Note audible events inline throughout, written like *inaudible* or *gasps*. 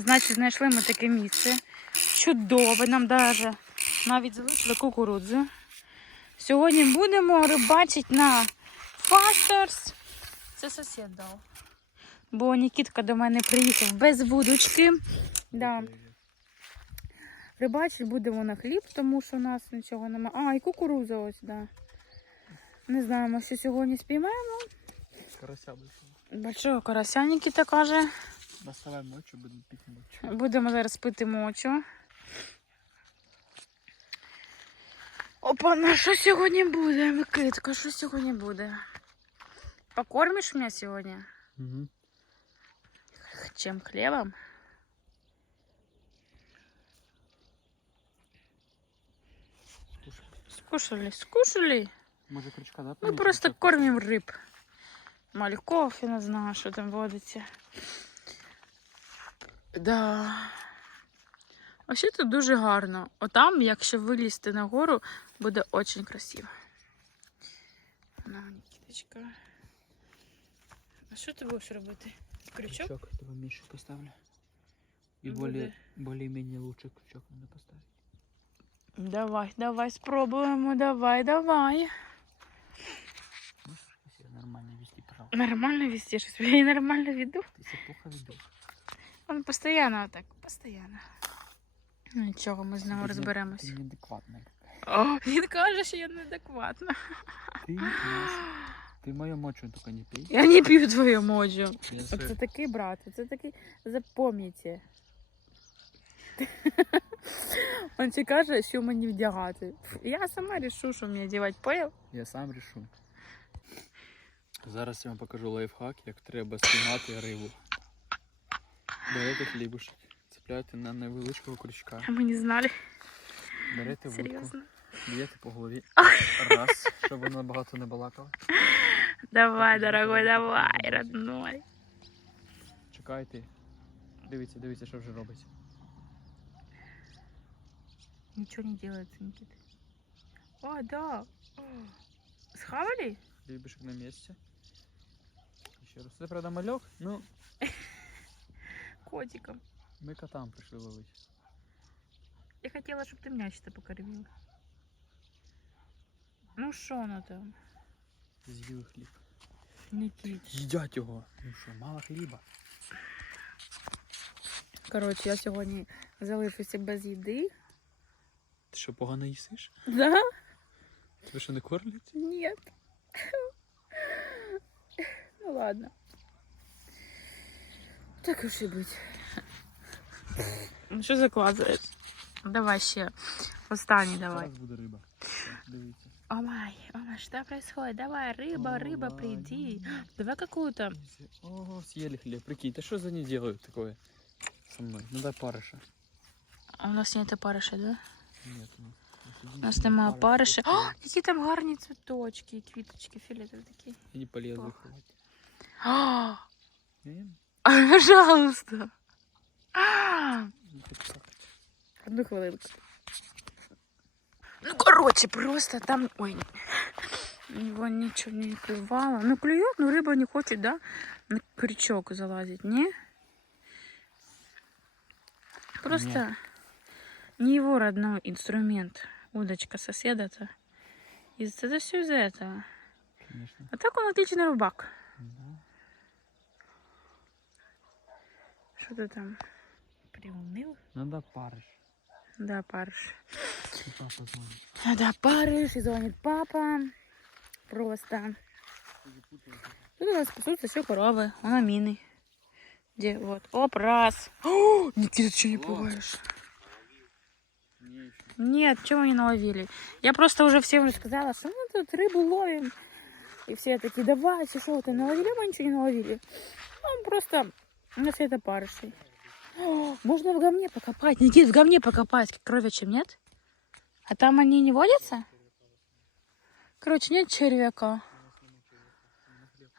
Значить, знайшли ми таке місце. Чудове, нам даже навіть залишили кукурудзу. Сьогодні будемо рибачити на фастерс. Це сусід дав. Бо Нікітка до мене приїхав без вудочки. Да. Рибачити будемо на хліб, тому що у нас нічого немає. А, і кукурудза ось, да. Не знаємо, що сьогодні спіймаємо. Карася большого. Большого карася Нікіта каже. Доставай мочу, будемо пити мочу. Будемо зараз пити мочу. Опа, на що сьогодні буде, Микитка? Що сьогодні буде? Покормиш мене сьогодні? Угу. Чим хлібом? Скушали, скушали. може крючка, да? Ми просто кормимо риб. Мальков, я не знаю, що там водиться. Да. А ще тут дуже гарно. Отам, якщо вилізти нагору, буде дуже красиво. На, Нікіточка. А що ти будеш робити? Крючок? Крючок, этого меньше поставлю. И Буде. более, более-менее лучше крючок надо поставить. Давай, давай, спробуємо, давай, давай. Можешь себя нормально вести, пожалуйста? Нормально вести, я нормально веду. Ты себя плохо ведешь. Он постійно так, постійно. Ну, Нічого, ми з ним Ты не- розберемось. Ты неадекватная. О, він каже, що я неадекватна. Ты, нас... ты мою мочу только не пей. Я не п'ю твою моджу. Я Оце свою- такий брат, оце такий, запам'ятайте. Він ще каже, що мені вдягати. Я сама рішу, що мені одягати, поняв? Я сам решу. Зараз я вам покажу лайфхак, як треба спіймати рибу. Берете хлібушек, цепляєте на невеличкого крючка, А ми не знали. берете вудку, Серйозно. б'єте по голові. Раз, щоб воно багато не балакало. Давай, Так, дорогой, так, давай, так, родной. Чекайте. Дивіться, дивіться, що вже робиться. Ничего не делается, Никита. О, да. О, Схавали? Хлібушек на місці. Ще раз. Це правда мальок? Ну, *laughs* Котиком. ми котам прийшли ловити. Я хотела, чтобы ты меня покормила. Ну что оно там? З'їли хліб. Никит. Їдять його. Ну що, мало хліба. Коротше, я сьогодні залишуся без їди. Ти що, погано їсиш? Да? Тебе що не кормлять? Нет. Ну ладно. Так уж и быть. Ну що закладывает? Давай ще. Останній давай. Зараз буде риба. Дивіться. Омай, омай, что происходит? Давай, рыба, рыба, Ой, приди. ну. Давай какую-то. Ого, съели хлеб. Прикинь, да что за не делают такое со мной? Ну дай парыша. А у нас нет опарыша, да? Нет, у нас. У нас немає опарыша. О, які там гарні цвіточки і квіточки фіолетові такі. Я не полез Пожалуйста. Одну хвилинку. Ну, короче, просто там... Ой, его ничего не клювало. Ну, клюет, но рыба не хочет, да? На крючок залазить, не? Просто не его родной инструмент. Удочка соседа-то. Это все из-за этого. Конечно. А так он отличный рыбак. Да. Что ты там? Приуныл? Надо парыш. Да, парыш. Папа звонит. Да, парыш, и звонит папа. Просто. Тут у нас пасутся все коровы. Она мины. Где? Вот. Оп, раз. О, Никита, ты что не пугаешь? Нет, чего не наловили? Я просто уже всем рассказала, что мы тут рыбу ловим. И все такие, давайте, что вы там наловили? А Мы ничего не наловили. Ну, просто у нас это парыши. О, *gasps* Можно в говне покопать. Никит, в говне покопать. Кровичем нет? А там они не водятся? Короче, нет червяка.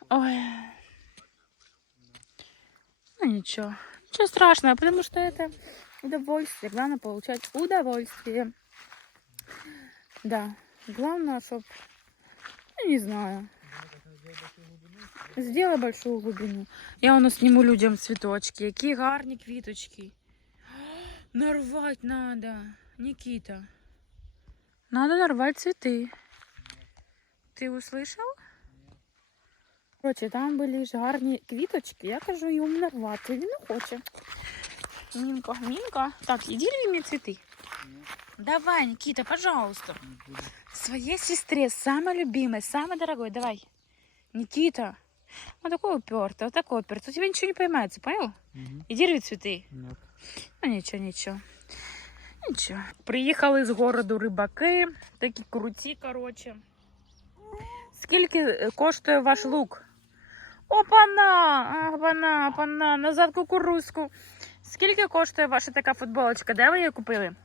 Ой. Ну ничего. Ничего страшного, потому что это удовольствие. Главное получать удовольствие. Да. Главное, чтобы... Ну, не знаю. Сделай большую глубину. Я воно сниму людям цвіточки. Які гарні квіточки. Нарвать надо, Никита. Надо нарвать цветы. Ты услышал? Короче, там були ж гарні квіточки. Я кажу йому нарвати. Він не хоче. Мінка, Мінка. Так, іди рви мені цвіти. Давай, Никита, пожалуйста. Своей сестре, самой любимой, самой дорогой, давай. Никита. Он такой упертый, вот такой упертый. У тебя ничего не поймается, понял? Мгм. Иди рви цветы. Ні. Ну нічого, нічого. Нічого. Приїхали з городу рибаки, такі круті, коротше. Скільки е, коштує ваш лук? Опана! Опана, опана, назад кукурузку. Скільки коштує ваша така футболочка? Де ви її купили?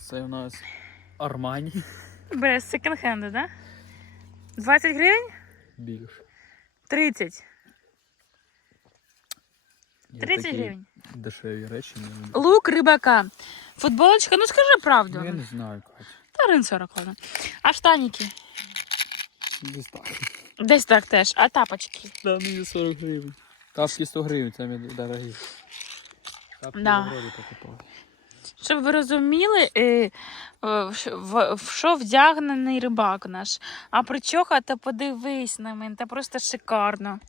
Це у нас Армані. Без секонд-хенду, да? 20 гривень? Більше. 30. 30 такі гривень. Дешеві речі не люблю. Лук рибака. Футболочка, ну скажи правду. Ну, я не знаю, Катя. Та рин 40 ладно. А штаніки? Десь так. Десь так теж. А тапочки? Да, мені 40 гривень. Тапки 100 гривень, це мені дорогі. Тапки Да. в городі покупав. Щоб ви розуміли, е, е, в, що вдягнений рибак наш. А причоха, та подивись на мене, та просто шикарно.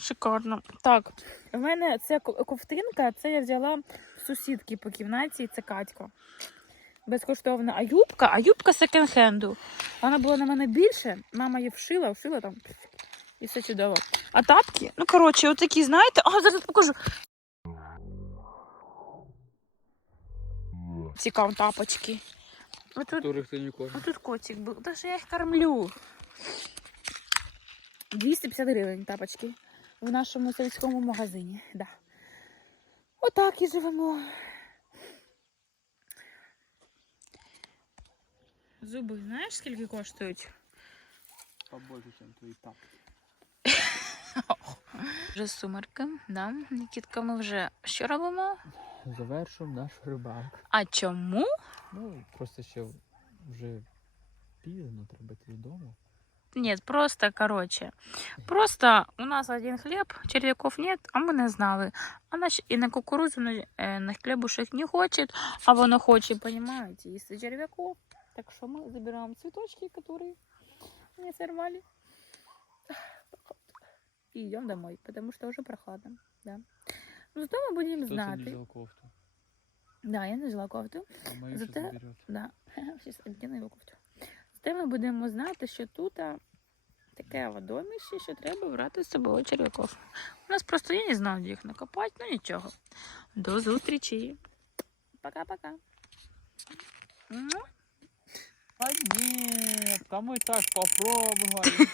Шикарно. Так, в мене це ковтинка, це я взяла сусідки по кімнаті, це Катька. Безкоштовна. А юбка, а юбка секонд-хенду. Вона була на мене більше, мама її вшила, вшила там. І все чудово. А тапки, ну коротше, отакі, знаєте, а зараз покажу. Цікаво тапочки. Отут, Которых ти ніколи. отут котик був. Та ж я їх кормлю. 250 гривень тапочки в нашому сільському магазині. Да. Отак і живемо. Зуби, знаєш, скільки коштують? Побольше, ніж твої тапки. Вже сумерки, да. Нікітка, ми вже що робимо? Завершив наш рибак. А чому? Ну, просто ще вже пізно, треба йти додому. Нет, просто, короче. Просто у нас один хлеб, червяков нет, а мы не знали. Она щ- и на кукурузу, на, э, на хлебушек не хочет, а воно хочет, понимаете, если червяков. Так что мы забираем цветочки, которые не сорвали. И идем домой, потому что уже прохладно, да. Но зато мы будем Хто це знать. не взяв кофту? Да, я не взяла кофту. А мою Зате-? Да, *laughs* одягну його кофту. Зате ми будемо знати, що тут а, таке водоміще, що треба брати з собою черв'яков. У нас просто я не знаю, де їх накопати, ну нічого. До зустрічі. Пока-пока. А ні, та ми так попробували.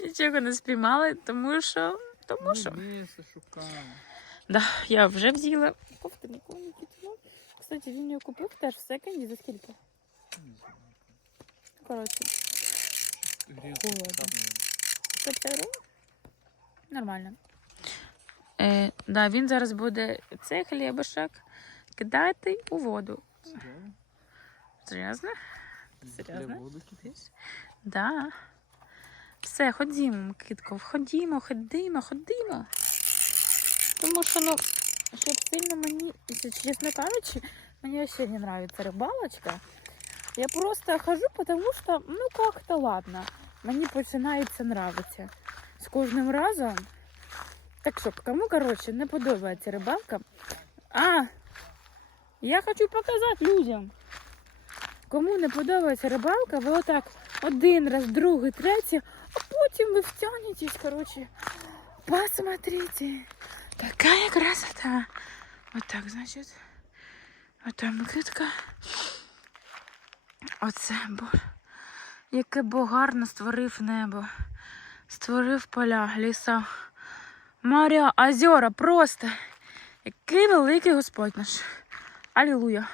*laughs* Нічого не спіймали, тому що. Тому що. Місце шукаємо. Да, я вже вділа. Кофту ніколи не купила. Кстати, він її купив теж в секонді за скільки? Коротше, Холодно. так, мабуть. 150 гривень? Нормально. Е, да, він зараз буде цей хлібушок кидати у воду. Серйозно? Серйозно? Да. Все, ходімо, Китко, ходімо, ходімо, ходімо. Тому що, ну, щоб сильно мені, чесно кажучи, мені ще не нравится рибалочка. Я просто хожу, потому что, ну, как-то ладно. Мені починається нравиться. З кожним разом. Так що, кому, коротше, не подобається рибалка. А, я хочу показати людям. Кому не подобається рибалка, ви отак один раз, другий, третій, а потім ви втягнетесь, коротше. Посмотрите. Какая красота. Вот так, значит. Вот там Микитка. Оце, бо. Яке Бог гарно створив небо. Створив поля, ліса, моря, озера, просто. Який великий Господь наш. Алілуя.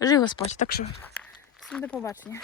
Жив Господь. Так що, всім до побачення.